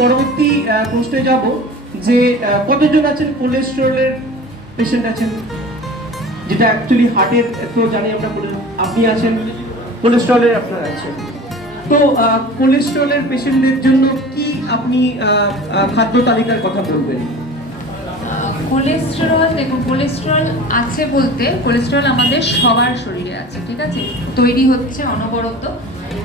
পরবর্তী প্রশ্নে যাব যে কতজন আছেন কোলেস্টেরলের পেশেন্ট আছেন, যেটা অ্যাকচুয়ালি হার্টের, তো জানি আমরা আপনি আছেন, কোলেস্টেরলের আপনার আছেন। তো কোলেস্টেরলের পেশেন্টদের জন্য কি আপনি খাদ্য তালিকার কথা বলবেন? কোলেস্টেরল, দেখুন কোলেস্টেরল আছে বলতে কোলেস্টেরল আমাদের সবার শরীরে আছে, ঠিক আছে, তৈরি হচ্ছে অনবরত।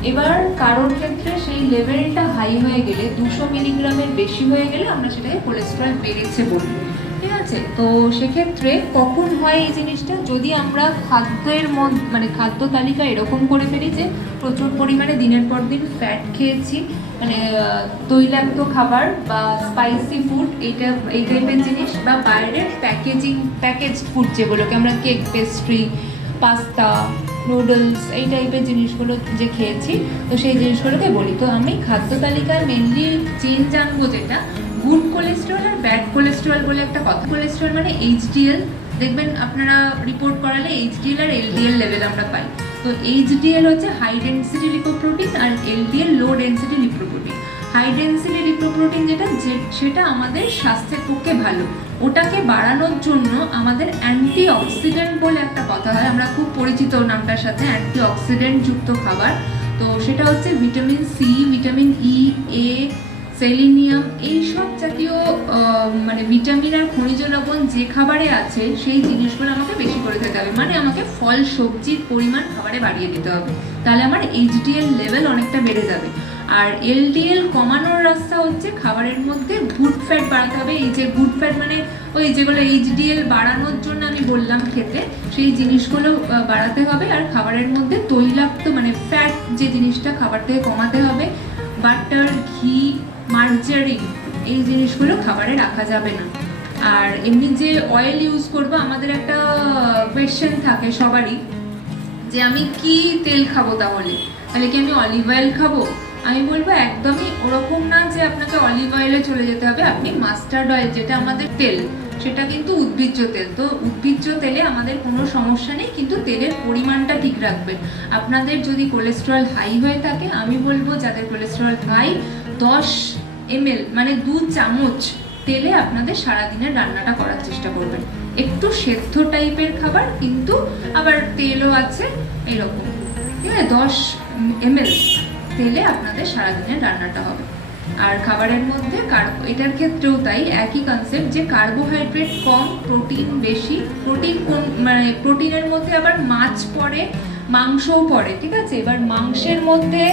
এবার কারোর ক্ষেত্রে সেই লেভেলটা হাই হয়ে গেলে 200 মিলিগ্রামের বেশি হয়ে গেলে আমরা সেটাকে কোলেস্টেরল বেড়েছে বলি, ঠিক আছে। তো সেক্ষেত্রে কখন হয় এই জিনিসটা, যদি আমরা খাদ্যের মানে খাদ্য তালিকা এরকম করে ফেলি যে প্রচুর পরিমাণে দিনের পর দিন ফ্যাট খেয়েছি, মানে তৈলাক্ত খাবার বা স্পাইসি ফুড এই টাইপের জিনিস, বা বাইরের প্যাকেজড ফুড যেগুলোকে আমরা কেক, পেস্ট্রি, পাস্তা, নুডলস এই টাইপের জিনিসগুলো যে খেয়েছি, তো সেই জিনিসগুলোকে বলি। তো আমি খাদ্য তালিকার মেনলি চেঞ্জ জানবো, যেটা গুড কোলেস্টেরল আর ব্যাড কোলেস্টেরল বলে একটা কথা। কোলেস্টেরল মানে এইচডিএল, দেখবেন আপনারা রিপোর্ট করালে এইচডিএল আর এলডিএল লেভেল আমরা পাই। তো এইচডিএল হচ্ছে হাই ডেন্সিটি লিপোপ্রোটিন আর LDL low density lipoprotein. High density lipoprotein সেটা আমাদের স্বাস্থ্যের পক্ষে ভালো। ওটাকে বাড়ানোর জন্য আমাদের অ্যান্টিঅক্সিডেন্ট বলে একটা কথা হয়, আমরা খুব পরিচিত নামটার সাথে, অ্যান্টিঅক্সিডেন্ট যুক্ত খাবার। তো সেটা হচ্ছে ভিটামিন সি, ভিটামিন ই, এ, সেলিনিয়াম, এই সব জাতীয় মানে ভিটামিন আর খনিজ লবণ যে খাবারে আছে সেই জিনিসগুলো আমাকে বেশি করে খেতে হবে। মানে আমাকে ফল সবজির পরিমাণ খাবারে বাড়িয়ে দিতে হবে, তাহলে আমার এইচডিএল লেভেল অনেকটা বেড়ে যাবে। আর এলডিএল কমানোর রাস্তা হচ্ছে খাবারের মধ্যে গুড ফ্যাট বাড়াতে হবে। এই যে গুড ফ্যাট মানে ওই যেগুলো এইচডিএল বাড়ানোর জন্য আমি বললাম খেতে, সেই জিনিসগুলো বাড়াতে হবে। আর খাবারের মধ্যে তৈলাক্ত মানে ফ্যাট যে জিনিসটা খাবার থেকে কমাতে হবে। বাটার, ঘি, মার্জারিন এই জিনিসগুলো খাবারে রাখা যাবে না। আর এমনি যে অয়েল ইউজ করবো, আমাদের একটা কোয়েশ্চেন থাকে সবারই যে আমি কি তেল খাবো, তাহলে কি আমি অলিভ অয়েল খাবো? আমি বলবো একদমই ওরকম না যে আপনাকে অলিভ অয়েলে চলে যেতে হবে। আপনি মাস্টার্ড অয়েল, যেটা আমাদের তেল, সেটা কিন্তু উদ্ভিজ্জ তেল। তো উদ্ভিজ্জ তেলে আমাদের কোনো সমস্যা নেই, কিন্তু তেলের পরিমাণটা ঠিক রাখবেন। আপনাদের যদি কোলেস্টেরল হাই হয়ে থাকে, আমি বলবো যাদের কোলেস্টেরল হাই 10 ml মানে 2 চামচ তেলে আপনাদের সারাদিনের রান্নাটা করার চেষ্টা করবেন। একটু সেদ্ধ টাইপের খাবার, কিন্তু আবার তেলও আছে এরকম, ঠিক আছে। 10 ml তেলে আপনাদের সারাদিনের রান্নাটা হবে। আর খাবারের মধ্যে এটার ক্ষেত্রেও তাই, একই কনসেপ্ট যে কার্বোহাইড্রেট কম, প্রোটিন বেশি। প্রোটিন মানে প্রোটিনের মধ্যে আবার মাছ পড়ে, মাংসও পড়ে, ঠিক আছে। এবার মাংসের মধ্যে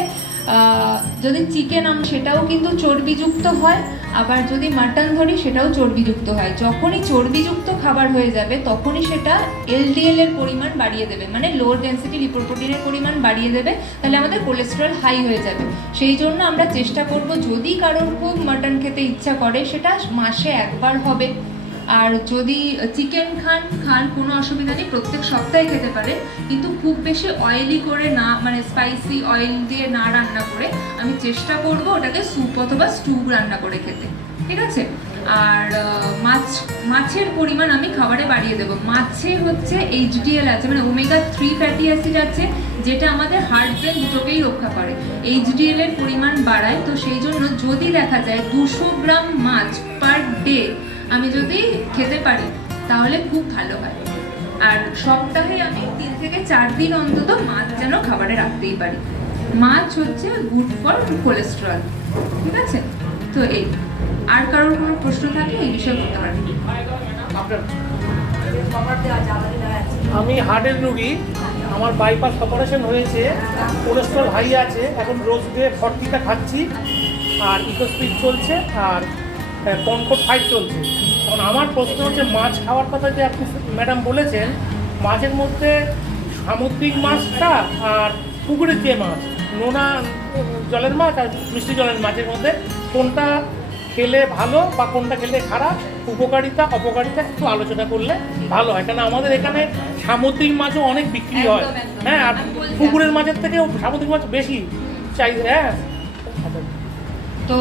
যদি চিকেন সেটাও কিন্তু চর্বিযুক্ত হয়, আবার যদি মাটন ধরি সেটাও চর্বিযুক্ত হয়। যখনই চর্বিযুক্ত খাবার হয়ে যাবে তখনই সেটা এলডিএল এর পরিমাণ বাড়িয়ে দেবে, মানে লো ডেন্সিটি লিপোপ্রোটিনের পরিমাণ বাড়িয়ে দেবে, তাহলে আমাদের কোলেস্টেরল হাই হয়ে যাবে। সেই জন্য আমরা চেষ্টা করব, যদি কারোর খুব মাটন খেতে ইচ্ছা করে সেটা মাসে একবার হবে। আর যদি চিকেন খান কোনো অসুবিধা নেই, প্রত্যেক সপ্তাহে খেতে পারে, কিন্তু খুব বেশি অয়েলি করে না, মানে স্পাইসি অয়েল দিয়ে না রান্না করে। আমি চেষ্টা করব ওটাকে স্যুপ অথবা স্টু রান্না করে খেতে, ঠিক আছে। আর মাছের পরিমাণ আমি খাবারে বাড়িয়ে দেবো। মাছে হচ্ছে এইচডিএল আছে, মানে ওমেগা 3 ফ্যাটি অ্যাসিড আছে, যেটা আমাদের হার্ট ব্রেন দুটোকেই রক্ষা করে, এইচডিএল এর পরিমাণ বাড়ায়। তো সেই জন্য যদি দেখা যায় 200 গ্রাম মাছ পার ডে আমি যদি খেতে পারি তাহলে খুব ভালো হয়। আর সপ্তাহে আমি 3 থেকে 4 দিন অন্তত মাছ যেন খাবারে রাখতেই পারি। মাছ হচ্ছে গুড ফর কোলেস্টেরল, ঠিক আছে। তো এই, আর কারোর কোনো প্রশ্ন থাকলে এই বিষয়ে করতে পারেন। আমি হার্টের রুগী, আমার বাইপাস অপারেশন হয়েছে, কোলেস্টেরল হাই আছে, এখন রোজ ডে 40টা খাচ্ছি, আর ইকোস্পিড চলছে, আর কনকট 5 চলছে। এখন আমার প্রশ্ন হচ্ছে, মাছ খাওয়ার কথা যে আপনি ম্যাডাম বলেছেন, মাছের মধ্যে সামুদ্রিক মাছটা আর পুকুরের যে মাছ, নোনা জলের মাছ আর মিষ্টি জলের মাছের মধ্যে কোনটা খেলে ভালো বা কোনটা খেলে খারাপ, উপকারিতা অপকারিতা একটু আলোচনা করলে ভালো হয়। কেন আমাদের এখানে সামুদ্রিক মাছও অনেক বিক্রি হয়, হ্যাঁ, আর পুকুরের মাছের থেকেও সামুদ্রিক মাছ বেশি চাই, হ্যাঁ। তো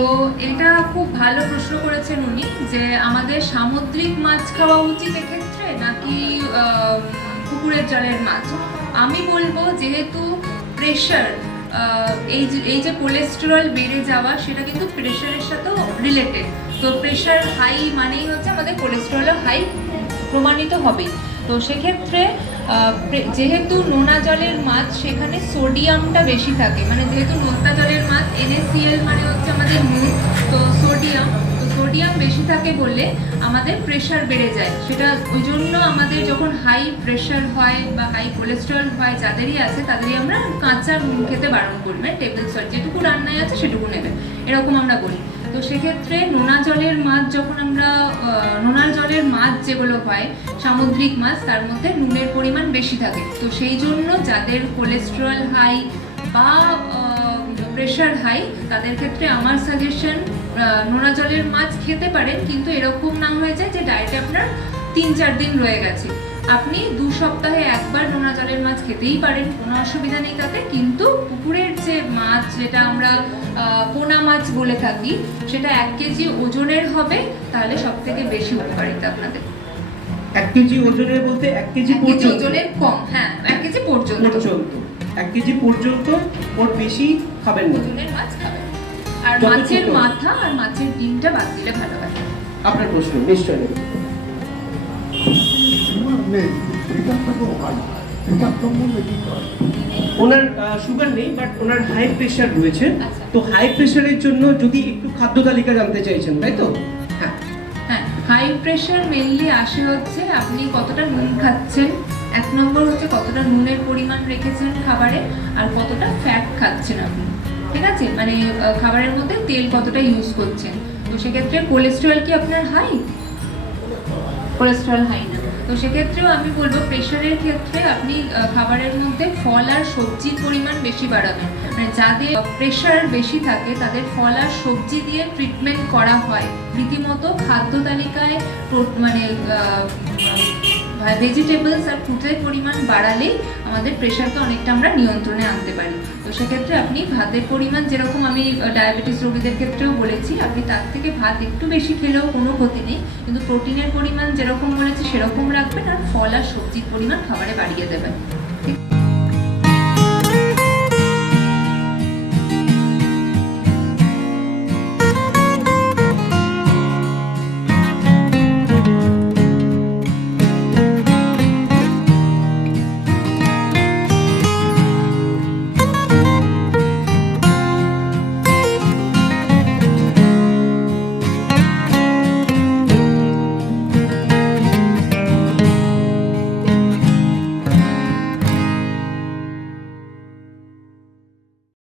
এটা খুব ভালো প্রশ্ন করেছেন উনি, যে আমাদের সামুদ্রিক মাছ খাওয়া উচিত এক্ষেত্রে নাকি পুকুরের জলের মাছ। আমি বলবো যেহেতু প্রেশার এই যে কোলেস্টেরল বেড়ে যাওয়া সেটা কিন্তু প্রেশারের সাথেও রিলেটেড। তো প্রেশার হাই মানেই হচ্ছে আমাদের কোলেস্টেরল হাই প্রমাণিত হবেই। তো সেক্ষেত্রে যেহেতু নোনা জলের মাছ সেখানে সোডিয়ামটা বেশি থাকে, মানে যেহেতু নোনা জলের মাছ NaCl মানে হচ্ছে আমাদের নুন, তো সোডিয়াম বেশি থাকে বলে আমাদের প্রেশার বেড়ে যায়। সেটা ওই জন্য আমাদের যখন হাই প্রেশার হয় বা হাই কোলেস্টেরল হয় যাদেরই আছে তাদেরই আমরা কাঁচা নুন খেতে বারণ করি, মানে টেবিল সল্ট যেটুকু রান্নায় আছে সেটুকু নেবে, এরকম আমরা বলি। তো সেক্ষেত্রে নোনা জলের মাছ যখন আমরা নোনা জলের মাছ যেগুলো হয় সামুদ্রিক মাছ তার মধ্যে নুনের পরিমাণ বেশি থাকে। তো সেই জন্য যাদের কোলেস্টেরল হাই বা প্রেশার হাই তাদের ক্ষেত্রে আমার সাজেশন নোনা জলের মাছ খেতে পারেন, কিন্তু এরকম না হয়ে যায় যে ডায়েটে আপনার 3-4 দিন রয়ে গেছে। আপনি 2 সপ্তাহে একবার নোনা জলের মাছ খেতেই পারেন, কোনো অসুবিধা নেই তাতে। কিন্তু পুকুরের যে মাছ যেটা আমরা পোনা মাছ বলে থাকি সেটা 1 কেজি ওজনের হবে, তাহলে সব থেকে বেশি উপকারিতা আপনাদের। 1 কেজি ওজনের বলতে 1 কেজি 1 কেজি পর্যন্ত? ওজনের কম, হ্যাঁ 1 কেজি পর্যন্ত। 1 কেজি পর্যন্ত, ওর বেশি খাবেন না। ওজনের মাছ খাবেন। আর যত মাছের ছোট। মাথা আর মাছের ডিমটা বাদ দিলে ভালো হয়। আপনার প্রশ্ন নিশ্চয় নেই। সুগার নেই, এটা তো হাই, এটা সম্বন্ধে কি করে? ওনার সুগার নেই, বাট ওনার হাই প্রেশার রয়েছে। আচ্ছা। তো হাই প্রেশারের জন্য যদি একটু খাদ্য তালিকা জানতে চাইছেন, তাই তো? হ্যাঁ। হ্যাঁ, হাই প্রেশার মেনলি আসে হচ্ছে আপনি কতটা নুন খাচ্ছেন, 1 নম্বর হচ্ছে কতটা নুনের পরিমাণ রেখেছেন খাবারে, আর কতটা ফ্যাট খাচ্ছেন আপনি, ঠিক আছে, মানে খাবারের মধ্যে তেল কতটা ইউজ করছেন। তো সেক্ষেত্রে কোলেস্টেরল কি আপনার হাই? কোলেস্টেরল হাই না। তো সেক্ষেত্রেও আমি বলবো প্রেশারের ক্ষেত্রে আপনি খাবারের মধ্যে ফল আর সবজির পরিমাণ বেশি বাড়াবেন। মানে যাদের প্রেশার বেশি থাকে তাদের ফল আর সবজি দিয়ে ট্রিটমেন্ট করা হয়। রীতিমতো খাদ্য তালিকায় মানে ভেজিটেবলস আর ফ্রুটের পরিমাণ বাড়ালেই আমাদের প্রেশারকে অনেকটা আমরা নিয়ন্ত্রণে আনতে পারি। তো সেক্ষেত্রে আপনি ভাতের পরিমাণ যেরকম আমি ডায়াবেটিস রোগীদের ক্ষেত্রেও বলেছি, আপনি তার থেকে ভাত একটু বেশি খেলেও কোনো ক্ষতি নেই, কিন্তু প্রোটিনের পরিমাণ যেরকম বলেছি সেরকম রাখবেন, আর ফল আর সবজির পরিমাণ খাবারে বাড়িয়ে দেবেন। ঠিক